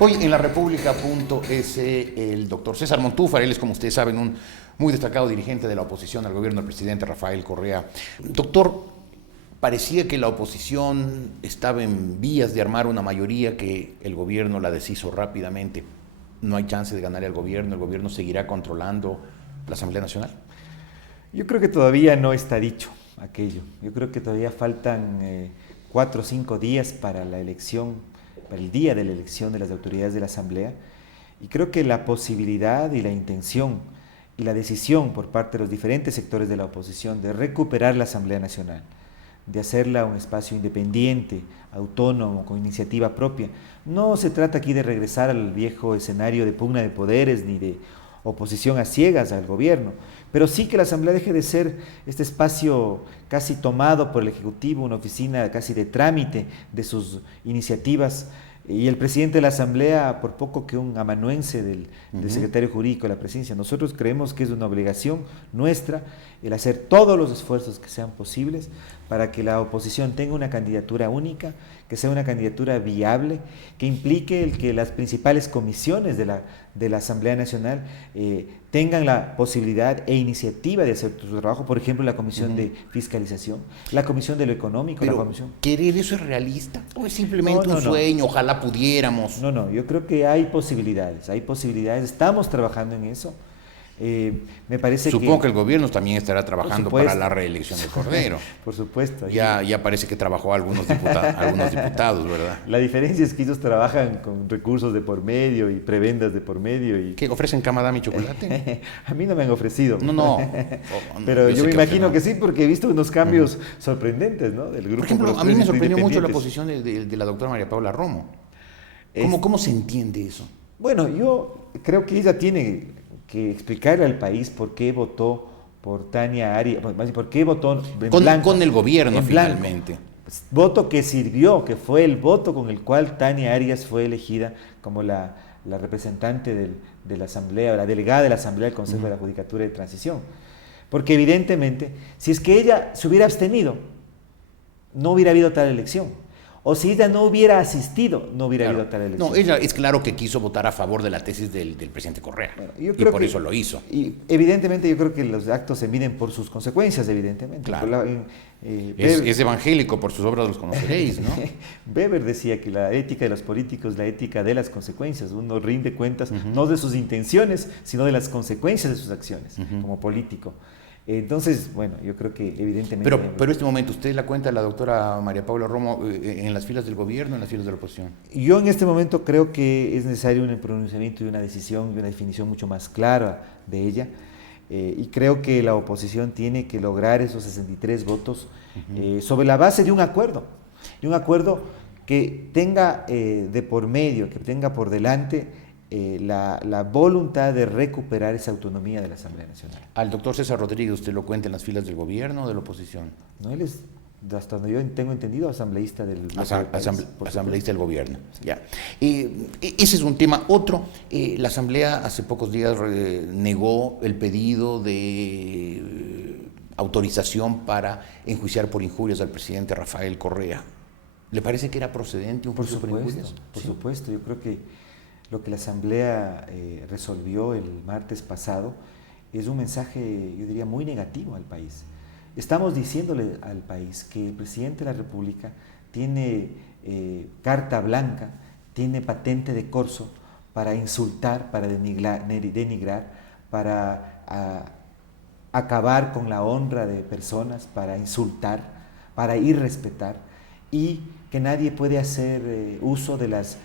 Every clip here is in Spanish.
Hoy en la República.es el doctor César Montúfar, él es, como ustedes saben, un muy destacado dirigente de la oposición al gobierno del presidente Rafael Correa. Doctor, parecía que la oposición estaba en vías de armar una mayoría que el gobierno la deshizo rápidamente. No hay chance de ganar el gobierno seguirá controlando la Asamblea Nacional. Yo creo que todavía no está dicho aquello. Yo creo que todavía faltan 4 o 5 días para la elección, para el día de la elección de las autoridades de la Asamblea, y creo que la posibilidad y la intención y la decisión por parte de los diferentes sectores de la oposición de recuperar la Asamblea Nacional, de hacerla un espacio independiente, autónomo, con iniciativa propia. No se trata aquí de regresar al viejo escenario de pugna de poderes ni de oposición a ciegas al gobierno, pero sí que la Asamblea deje de ser este espacio casi tomado por el Ejecutivo, una oficina casi de trámite de sus iniciativas, y el presidente de la Asamblea, por poco que un amanuense del secretario jurídico de la presidencia. Nosotros creemos que es una obligación nuestra el hacer todos los esfuerzos que sean posibles para que la oposición tenga una candidatura única, que sea una candidatura viable, que implique el que las principales comisiones de la Asamblea Nacional tengan la posibilidad e iniciativa de hacer su trabajo, por ejemplo, la Comisión de Fiscalización, la Comisión de lo Económico. Pero, la comisión... ¿querer eso es realista o es simplemente un sueño? Ojalá pudiéramos. No, yo creo que hay posibilidades, estamos trabajando en eso. Me parece Supongo que el gobierno también estará trabajando para la reelección de Cordero. Por supuesto. Ya parece que trabajó algunos diputados, ¿verdad? La diferencia es que ellos trabajan con recursos de por medio y prebendas de por medio. Y... ¿Qué ofrecen camadami y chocolate? A mí no me han ofrecido. No. Pero yo me imagino que sí, porque he visto unos cambios sorprendentes, ¿no? Del grupo. Por ejemplo, a mí me sorprendió mucho la posición de la doctora María Paula Romo. ¿Cómo se entiende eso? Bueno, yo creo que ella tiene que explicarle al país por qué votó por Tania Arias, por qué votó en blanco, con el gobierno finalmente. Pues, voto que sirvió, que fue el voto con el cual Tania Arias fue elegida como la representante de la Asamblea, la delegada de la Asamblea del Consejo de la Judicatura de Transición. Porque evidentemente, si es que ella se hubiera abstenido, no hubiera habido tal elección. O si ella no hubiera asistido, no hubiera habido tal elección. No, ella es claro que quiso votar a favor de la tesis del presidente Correa. Bueno, y por eso lo hizo. Y evidentemente yo creo que los actos se miden por sus consecuencias, evidentemente. Claro. Es evangélico, por sus obras los conoceréis, ¿no? Weber decía que la ética de los políticos es la ética de las consecuencias. Uno rinde cuentas no de sus intenciones, sino de las consecuencias de sus acciones como político. Entonces, bueno, yo creo que evidentemente... Pero este momento, ¿usted la cuenta la doctora María Paula Romo en las filas del gobierno, en las filas de la oposición? Yo en este momento creo que es necesario un pronunciamiento y una decisión y una definición mucho más clara de ella, y creo que la oposición tiene que lograr esos 63 votos sobre la base de un acuerdo que tenga de por medio, que tenga por delante la voluntad de recuperar esa autonomía de la Asamblea Nacional. ¿Al doctor César Rodríguez usted lo cuenta en las filas del gobierno o de la oposición? No, él es, hasta donde yo tengo entendido, asambleísta del asambleísta del gobierno. Ya. Ese es un tema. Otro, la Asamblea hace pocos días negó el pedido de autorización para enjuiciar por injurias al presidente Rafael Correa. ¿Le parece que era procedente un juicio por injurias? Por supuesto, yo creo que lo que la Asamblea resolvió el martes pasado es un mensaje, yo diría, muy negativo al país. Estamos diciéndole al país que el presidente de la República tiene carta blanca, tiene patente de corso para insultar, para denigrar, para acabar con la honra de personas, para insultar, para irrespetar, y que nadie puede hacer uso de los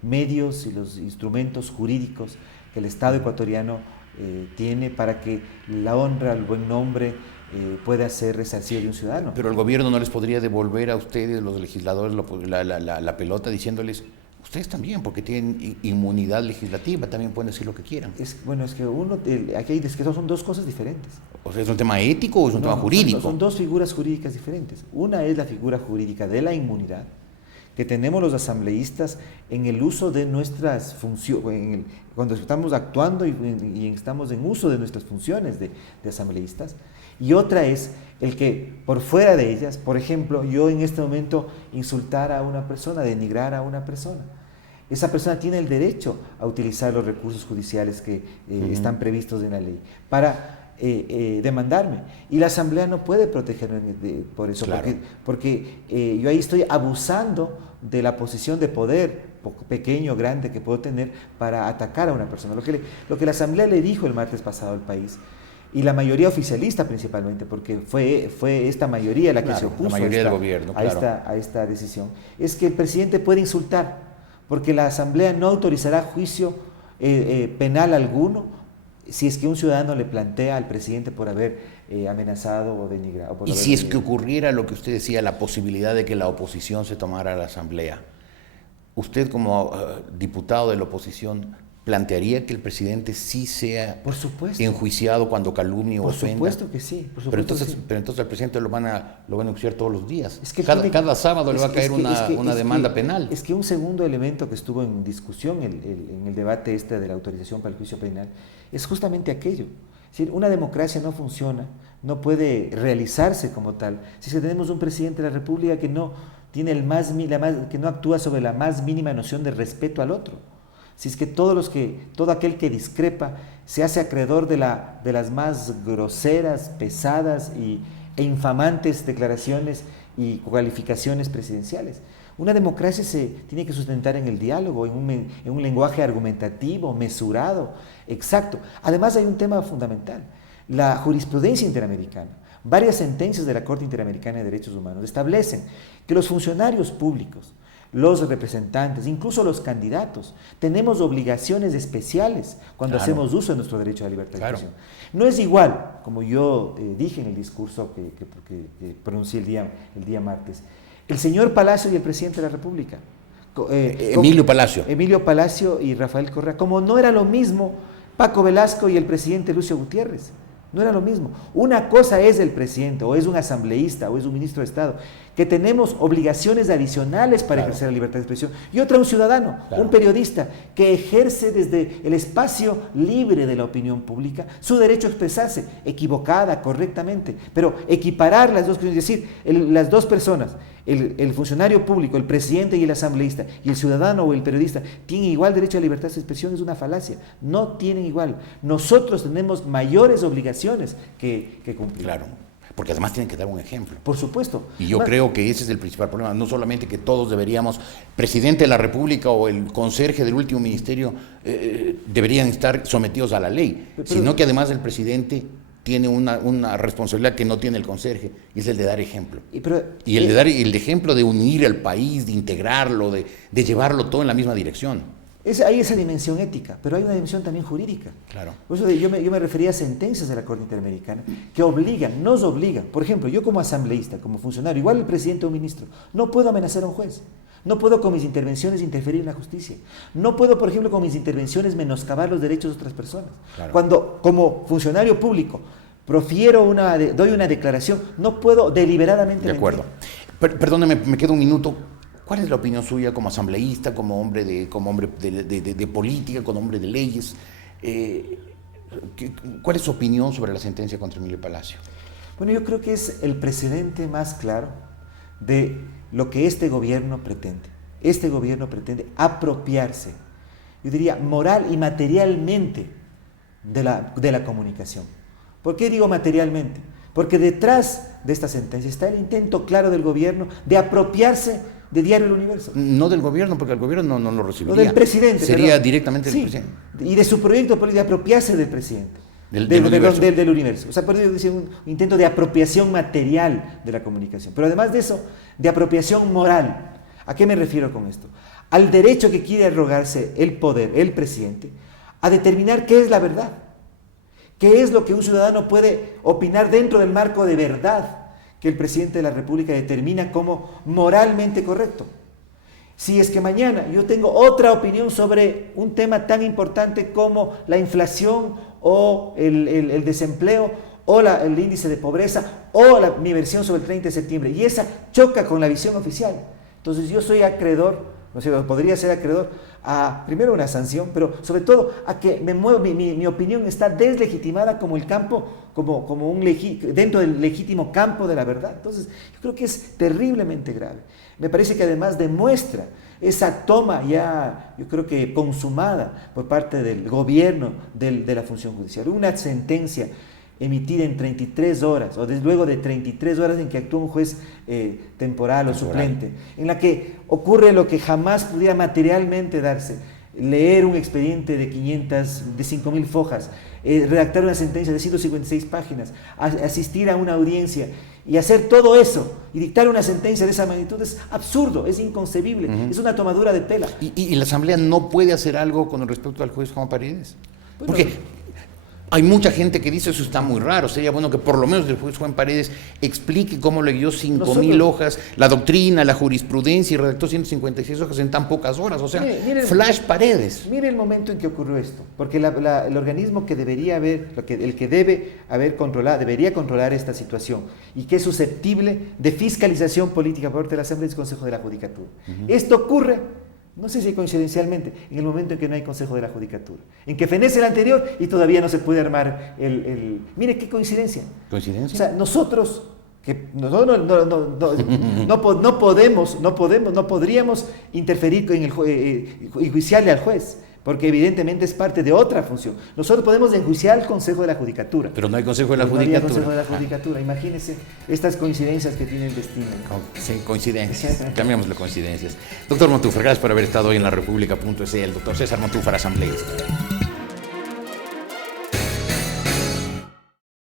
medios y los instrumentos jurídicos que el Estado ecuatoriano tiene para que la honra, el buen nombre pueda ser resarcido de un ciudadano. Pero el gobierno no les podría devolver a ustedes, los legisladores, la pelota diciéndoles: ustedes también, porque tienen inmunidad legislativa, también pueden decir lo que quieran. Es que aquí hay que son dos cosas diferentes. O sea, ¿es un tema ético o es un tema jurídico? Son dos figuras jurídicas diferentes. Una es la figura jurídica de la inmunidad, que tenemos los asambleístas en el uso de nuestras funciones, cuando estamos actuando y estamos en uso de nuestras funciones de asambleístas. Y otra es el que por fuera de ellas, por ejemplo, yo en este momento insultar a una persona, denigrar a una persona. esa persona tiene el derecho a utilizar los recursos judiciales que están previstos en la ley para demandarme. Y la Asamblea no puede protegerme por eso, claro. porque yo ahí estoy abusando de la posición de poder pequeño o grande que puedo tener para atacar a una persona. Lo que la Asamblea le dijo el martes pasado al país, y la mayoría oficialista principalmente, porque fue esta mayoría la que se opuso a esta decisión, es que el presidente puede insultar, porque la Asamblea no autorizará juicio penal alguno si es que un ciudadano le plantea al presidente por haber amenazado o denigrado. Y si es que ocurriera lo que usted decía, la posibilidad de que la oposición se tomara a la Asamblea, usted como diputado de la oposición, ¿plantearía que el presidente sí sea enjuiciado cuando calumnia o ofenda? Por supuesto que sí. Pero entonces al presidente lo van a enjuiciar todos los días. Es que cada sábado le va a caer una demanda penal. Es que un segundo elemento que estuvo en discusión en el debate de la autorización para el juicio penal es justamente aquello. Es decir, una democracia no funciona, no puede realizarse como tal, si es que tenemos un presidente de la República que no tiene que no actúa sobre la más mínima noción de respeto al otro. Si es que todo aquel que discrepa se hace acreedor de las más groseras, pesadas e infamantes declaraciones y calificaciones presidenciales. Una democracia se tiene que sustentar en el diálogo, en un lenguaje argumentativo, mesurado, exacto. Además hay un tema fundamental, la jurisprudencia interamericana. Varias sentencias de la Corte Interamericana de Derechos Humanos establecen que los funcionarios públicos, los representantes, incluso los candidatos, tenemos obligaciones especiales cuando hacemos uso de nuestro derecho a la libertad de expresión. No es igual, como yo dije en el discurso que pronuncié el día martes, el señor Palacio y el presidente de la República. Emilio Palacio y Rafael Correa, como no era lo mismo Paco Velasco y el presidente Lucio Gutiérrez. No era lo mismo. Una cosa es el presidente, o es un asambleísta, o es un ministro de Estado, que tenemos obligaciones adicionales para ejercer la libertad de expresión. Y otra, un ciudadano, un periodista, que ejerce desde el espacio libre de la opinión pública su derecho a expresarse, equivocada, correctamente. Pero equiparar las dos cosas, es decir, las dos personas, el funcionario público, el presidente y el asambleísta, y el ciudadano o el periodista, tienen igual derecho a libertad de expresión, es una falacia. No tienen igual. Nosotros tenemos mayores obligaciones que cumplir. Claro. Porque además tienen que dar un ejemplo. Por supuesto. Y yo creo que ese es el principal problema. No solamente que todos deberíamos, presidente de la República o el conserje del último ministerio, deberían estar sometidos a la ley, sino que además el presidente tiene una responsabilidad que no tiene el conserje, y es el de dar ejemplo. Y el de dar el ejemplo de unir al país, de integrarlo, de llevarlo todo en la misma dirección. Hay esa dimensión ética, pero hay una dimensión también jurídica. Claro. Por eso yo me refería a sentencias de la Corte Interamericana que nos obligan. Por ejemplo, yo como asambleísta, como funcionario, igual el presidente o ministro, no puedo amenazar a un juez. No puedo con mis intervenciones interferir en la justicia. No puedo, por ejemplo, con mis intervenciones menoscabar los derechos de otras personas. Claro. Cuando, como funcionario público, doy una declaración, no puedo deliberadamente mentir. De acuerdo. Perdóneme, me queda un minuto. ¿Cuál es la opinión suya como asambleísta, como hombre de política, como hombre de leyes? ¿Cuál es su opinión sobre la sentencia contra Emilio Palacio? Bueno, yo creo que es el precedente más claro de lo que este gobierno pretende. Este gobierno pretende apropiarse, yo diría, moral y materialmente de la comunicación. ¿Por qué digo materialmente? Porque detrás de esta sentencia está el intento claro del gobierno de apropiarse de Diario El Universo. No del gobierno, porque el gobierno no lo recibiría. Lo del presidente. Sería directamente del presidente. Y de su proyecto político de apropiarse del presidente. Del universo. Del universo. O sea, por eso dice un intento de apropiación material de la comunicación. Pero además de eso, de apropiación moral. ¿A qué me refiero con esto? Al derecho que quiere arrogarse el poder, el presidente, a determinar qué es la verdad. ¿Qué es lo que un ciudadano puede opinar dentro del marco de verdad que el presidente de la República determina como moralmente correcto? Si es que mañana yo tengo otra opinión sobre un tema tan importante como la inflación o el desempleo o el índice de pobreza o mi versión sobre el 30 de septiembre, y esa choca con la visión oficial, entonces yo soy acreedor ¿no es cierto? Podría ser acreedor a, primero, una sanción, pero sobre todo a que mi opinión está deslegitimada como el campo, como dentro del legítimo campo de la verdad. Entonces, yo creo que es terriblemente grave. Me parece que además demuestra esa toma ya, yo creo que consumada por parte del gobierno de la función judicial. Una sentencia emitida en 33 horas, o luego de 33 horas en que actúa un juez temporal o suplente, en la que ocurre lo que jamás pudiera materialmente darse: leer un expediente de 5.000 fojas, redactar una sentencia de 156 páginas, asistir a una audiencia y hacer todo eso y dictar una sentencia de esa magnitud. Es absurdo, es inconcebible, es una tomadura de pela. ¿Y la Asamblea no puede hacer algo con respecto al juez Juan Paredes? Bueno, porque hay mucha gente que dice eso está muy raro. Sería bueno que por lo menos el juez Juan Paredes explique cómo leyó 5.000 hojas, la doctrina, la jurisprudencia, y redactó 156 hojas en tan pocas horas. O sea, mire, Flash Paredes. Mire el momento en que ocurrió esto, porque el organismo que debería haber, el que debe haber controlado, debería controlar esta situación y que es susceptible de fiscalización política por parte de la Asamblea, es el Consejo de la Judicatura. Esto ocurre, no sé si coincidencialmente, en el momento en que no hay Consejo de la Judicatura, en que fenece el anterior y todavía no se puede armar Mire qué coincidencia. ¿Coincidencia? O sea, nosotros no podríamos interferir en y juiciarle al juez, porque evidentemente es parte de otra función. Nosotros podemos enjuiciar al Consejo de la Judicatura. Pero no hay Consejo de la Judicatura. No hay Consejo de la Judicatura. Imagínense estas coincidencias que tiene el destino. Sí, coincidencias. Cambiamos las coincidencias. Doctor Montúfar, gracias por haber estado hoy en la República.es. El doctor César Montúfar, asambleísta.